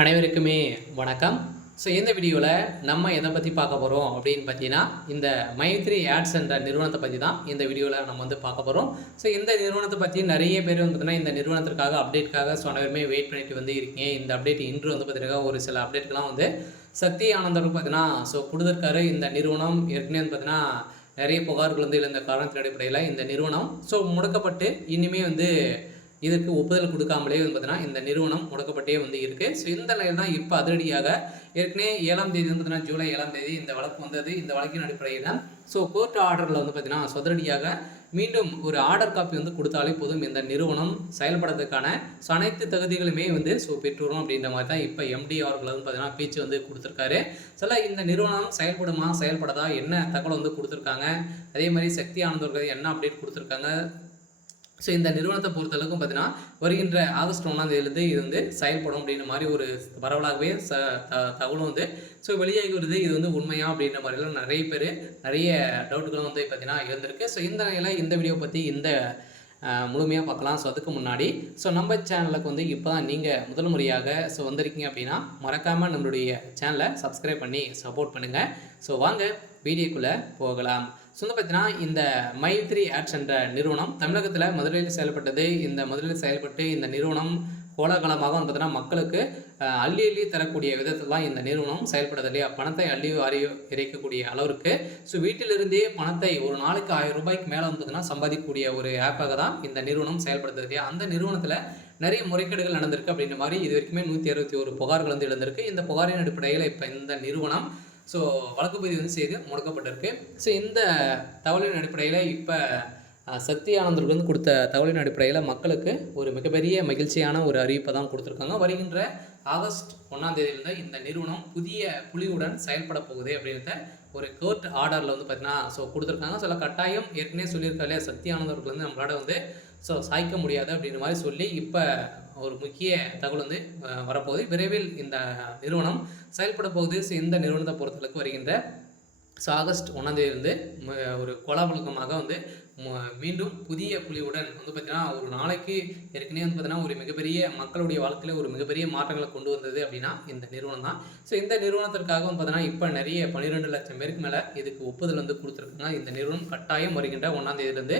அனைவருக்குமே வணக்கம். ஸோ இந்த வீடியோவில் நம்ம எதை பற்றி பார்க்க போகிறோம் அப்படின்னு பார்த்தீங்கன்னா, இந்த மைத்ரி ஆட்ஸ் என்ற நிறுவனத்தை பற்றி தான் இந்த வீடியோவில் நம்ம வந்து பார்க்க போகிறோம். ஸோ இந்த நிறுவனத்தை பற்றி நிறைய பேர் வந்து பார்த்தீங்கன்னா, இந்த நிறுவனத்திற்காக அப்டேட்காக ஸோ அனைவருமே வெயிட் பண்ணிட்டு வந்து இருக்கீங்க. இந்த அப்டேட் இன்று வந்து பார்த்தீங்கன்னா, ஒரு சில அப்டேட்கெலாம் வந்து சக்தி ஆனந்தர்கள் பார்த்தீங்கன்னா ஸோ கொடுத்துருக்காரு. இந்த நிறுவனம் ஏற்கனவே வந்து பார்த்தீங்கன்னா, நிறைய புகார்கள் வந்து எழுந்த காரணத்தின் அடிப்படையில் இந்த நிறுவனம் ஸோ முடக்கப்பட்டு இனிமேல் வந்து இதற்கு ஒப்புதல் கொடுக்காமலே வந்து பார்த்தீங்கன்னா இந்த நிறுவனம் முடக்கப்பட்டே வந்து இருக்குது. ஸோ இந்த நிலையில் தான் இப்போ அதிரடியாக ஏற்கனவே 7ஆம் தேதி வந்து பார்த்தீங்கன்னா ஜூலை 7ஆம் தேதி இந்த வழக்கு வந்தது. இந்த வழக்கின் அடிப்படையில் ஸோ கோர்ட் ஆர்டரில் வந்து பார்த்தீங்கன்னா அதிரடியாக மீண்டும் ஒரு ஆர்டர் காப்பி வந்து கொடுத்தாலே போதும் இந்த நிறுவனம் செயல்படுறதுக்கான அனைத்து தகுதிகளுமே வந்து ஸோ பெற்றுவரும் அப்படின்ற மாதிரி தான் இப்போ எம்டி அவர்கள் வந்து பார்த்தீங்கன்னா பேச்சு வந்து கொடுத்துருக்காரு. சில இந்த நிறுவனம் செயல்படுமா செயல்படாதா என்ன தகவல் வந்து கொடுத்துருக்காங்க, அதே மாதிரி சக்தி ஆனந்தர்கள் என்ன அப்டேட் கொடுத்துருக்காங்க. ஸோ இந்த நிறுவனத்தை பொறுத்தளவுக்கும் பார்த்தீங்கன்னா வருகின்ற ஆகஸ்ட் 1ஆம் தேதியிலிருந்து இது வந்து செயல்படும் அப்படின்ற மாதிரி ஒரு பரவலாகவே தகவலும் வந்து ஸோ வெளியாகி வருது. இது வந்து உண்மையா அப்படின்ற மாதிரிலாம் நிறைய பேர் நிறைய டவுட்டுகளும் வந்து பார்த்தீங்கன்னா இருந்திருக்கு. ஸோ இந்த நிலையில் இந்த வீடியோ பற்றி இந்த முழுமையாக பார்க்கலாம். ஸோ அதுக்கு முன்னாடி ஸோ நம்ம சேனலுக்கு வந்து இப்போ தான் நீங்கள் முதல் முறையாக ஸோ வந்திருக்கீங்க அப்படின்னா மறக்காமல் நம்மளுடைய சேனலை சப்ஸ்கிரைப் பண்ணி சப்போர்ட் பண்ணுங்கள். ஸோ வாங்க வீடியோக்குள்ளே போகலாம். ஸோ வந்து பார்த்தீங்கன்னா இந்த மைத்ரி ஆட்ஸ் என்ற நிறுவனம் தமிழகத்தில் முதலில் செயல்பட்டது. இந்த முதலில் செயல்பட்டு இந்த நிறுவனம் கோலாகலமாக வந்து பார்த்தீங்கன்னா மக்களுக்கு அள்ளி அள்ளி தரக்கூடிய விதத்தில் தான் இந்த நிறுவனம் செயல்படுது இல்லையா. பணத்தை அள்ளி வாரி இறைக்கக்கூடிய அளவிற்கு ஸோ வீட்டிலிருந்தே பணத்தை ஒரு நாளைக்கு 1000 ரூபாய்க்கு மேலே வந்து பார்த்தீங்கன்னா சம்பாதிக்கக்கூடிய ஒரு ஆப்பாக தான் இந்த நிறுவனம் செயல்படுது இல்லையா. அந்த நிறுவனத்தில் நிறைய முறைகேடுகள் நடந்திருக்கு அப்படின்ற மாதிரி இது வரைக்குமே 161 புகார்கள் வந்து எழுந்திருக்கு. இந்த புகாரின் அடிப்படையில் இப்போ இந்த நிறுவனம் ஸோ வழக்கு பதிவு வந்து செய்து முடக்கப்பட்டிருக்கு. ஸோ இந்த தகவலின் அடிப்படையில் இப்போ சக்தி ஆனந்தர்கள் வந்து கொடுத்த தகவலின் அடிப்படையில் மக்களுக்கு ஒரு மிகப்பெரிய மகிழ்ச்சியான ஒரு அறிவிப்பை தான் கொடுத்துருக்காங்க. வருகின்ற ஆகஸ்ட் 1ஆம் தேதியிலிருந்து இந்த நிறுவனம் புதிய புலியுடன் செயல்பட போகுது அப்படின்றத ஒரு கோர்ட் ஆர்டரில் வந்து பார்த்தீங்கன்னா ஸோ கொடுத்துருக்காங்க. சில கட்டாயம் ஏற்கனவே சொல்லியிருக்காலே சக்தி ஆனந்தர்கள் வந்து நம்மளோட வந்து ஸோ சாய்க்க முடியாது அப்படின்ற மாதிரி சொல்லி இப்போ ஒரு முக்கிய தகவல் வந்து வரப்போகுது. விரைவில் இந்த நிறுவனம் செயல்பட போகுது. ஸோ இந்த நிறுவனத்தை பொறுத்தளவுக்கு வருகின்ற ஸோ ஆகஸ்ட் 1ஆம் தேதியிலிருந்து ஒரு கோலாகலமாக வந்து மீண்டும் புதிய புலியுடன் வந்து பார்த்திங்கன்னா ஒரு நாளைக்கு ஏற்கனவே வந்து பார்த்திங்கன்னா ஒரு மிகப்பெரிய மக்களுடைய வாழ்க்கையில் ஒரு மிகப்பெரிய மாற்றங்களை கொண்டு வந்தது அப்படின்னா இந்த நிறுவனம் தான். ஸோ இந்த நிறுவனத்திற்காக வந்து பார்த்திங்கன்னா இப்போ நிறைய 12 லட்சம் பேருக்கு மேலே இதுக்கு ஒப்புதல் வந்து கொடுத்துருக்காங்க. இந்த நிறுவனம் கட்டாயம் வருகின்ற 1ஆம் தேதியிலிருந்து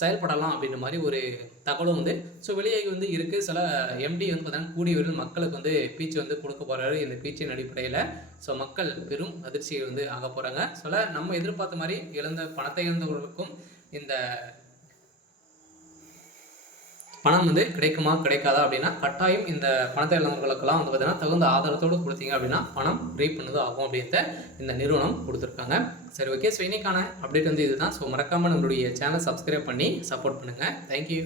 செயல்படலாம் அப்படின்ற மாதிரி ஒரு தகவலும் வந்து ஸோ வெளியாகி வந்து இருக்குது. சில எம்டி வந்து பார்த்தீங்கன்னா கூடிய வரையில் மக்களுக்கு வந்து பீச்சு வந்து கொடுக்க போகிறாரு. இந்த பீச்சின் அடிப்படையில் ஸோ மக்கள் பெரும் அதிர்ச்சியை வந்து ஆக போகிறாங்க. சில நம்ம எதிர்பார்த்த மாதிரி பணத்தை இழந்தவர்களுக்கும் இந்த பணம் வந்து கிடைக்குமா கிடைக்காதா அப்படின்னா கட்டாயம் இந்த பணத்தை இழந்தவர்களுக்கெல்லாம் வந்து பார்த்தீங்கன்னா தகுந்த ஆதாரத்தோடு கொடுத்தீங்க அப்படின்னா பணம் ரீப் பண்ணது ஆகும் அப்படின்றத இந்த நிறுவனம் கொடுத்துருக்காங்க. சரி, ஓகே. ஸோ இன்னைக்கான அப்டேட் வந்து இதுதான். ஸோ மறக்காமல் நம்மளுடைய சேனல் சப்ஸ்கிரைப் பண்ணி சப்போர்ட் பண்ணுங்கள். தேங்க்யூ.